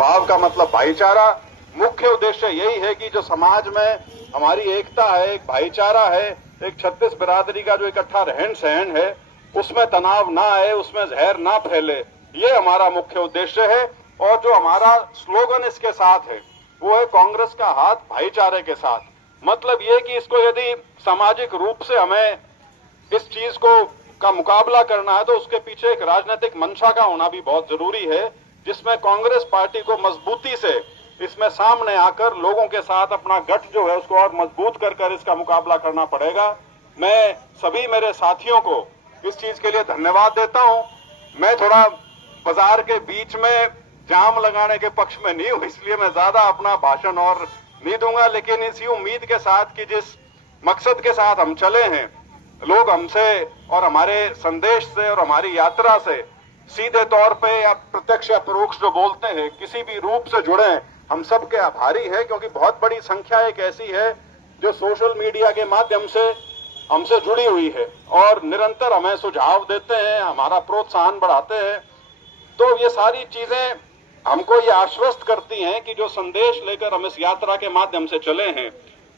सद्भाव का मतलब भाईचारा। मुख्य उद्देश्य यही है कि जो समाज में हमारी एकता है, एक भाईचारा है, एक 36 बिरादरी का जो इकट्ठा रहन सहन है, उसमें तनाव ना आए, उसमें जहर ना फैले, ये हमारा मुख्य उद्देश्य है। और जो हमारा स्लोगन इसके साथ है वो है कांग्रेस का हाथ भाईचारे के साथ। मतलब ये कि इसको यदि सामाजिक रूप से हमें इस चीज का मुकाबला करना है तो उसके पीछे एक राजनीतिक मंशा का होना भी बहुत जरूरी है, जिसमें कांग्रेस पार्टी को मजबूती से इसमें सामने आकर लोगों के साथ अपना गठ जो है उसको और मजबूत कर इसका मुकाबला करना पड़ेगा। मैं सभी मेरे साथियों को इस चीज के लिए धन्यवाद देता हूं। मैं थोड़ा बाजार के बीच में जाम लगाने के पक्ष में नहीं हूं, इसलिए मैं ज्यादा अपना भाषण और नहीं दूंगा, लेकिन इसी उम्मीद के साथ कि जिस मकसद के साथ हम चले हैं, लोग हमसे और हमारे संदेश से और हमारी यात्रा से सीधे तौर पे या प्रत्यक्ष या परोक्ष जो बोलते हैं, किसी भी रूप से जुड़े, हम सब के आभारी हैं, क्योंकि बहुत बड़ी संख्या एक ऐसी है जो सोशल मीडिया के माध्यम से हमसे जुड़ी हुई है और निरंतर हमें सुझाव देते हैं, हमारा प्रोत्साहन बढ़ाते हैं। तो ये सारी चीजें हमको ये आश्वस्त करती हैं कि जो संदेश लेकर हम इस यात्रा के माध्यम से चले हैं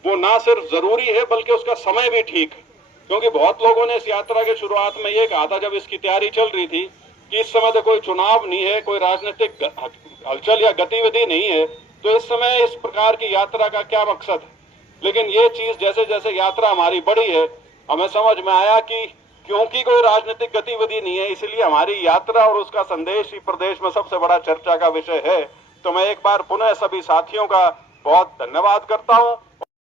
वो ना सिर्फ जरूरी है बल्कि उसका समय भी ठीक है। क्योंकि बहुत लोगों ने इस यात्रा के शुरुआत में ये कहा था जब इसकी तैयारी चल रही थी कि इस समय तो कोई चुनाव नहीं है, कोई राजनीतिक हलचल या गतिविधि नहीं है, तो इस समय इस प्रकार की यात्रा का क्या मकसद है। लेकिन ये चीज जैसे जैसे यात्रा हमारी बढ़ी है, हमें समझ में आया कि क्योंकि कोई राजनीतिक गतिविधि नहीं है, इसलिए हमारी यात्रा और उसका संदेश ही प्रदेश में सबसे बड़ा चर्चा का विषय है। तो मैं एक बार पुनः सभी साथियों का बहुत धन्यवाद करता हूं।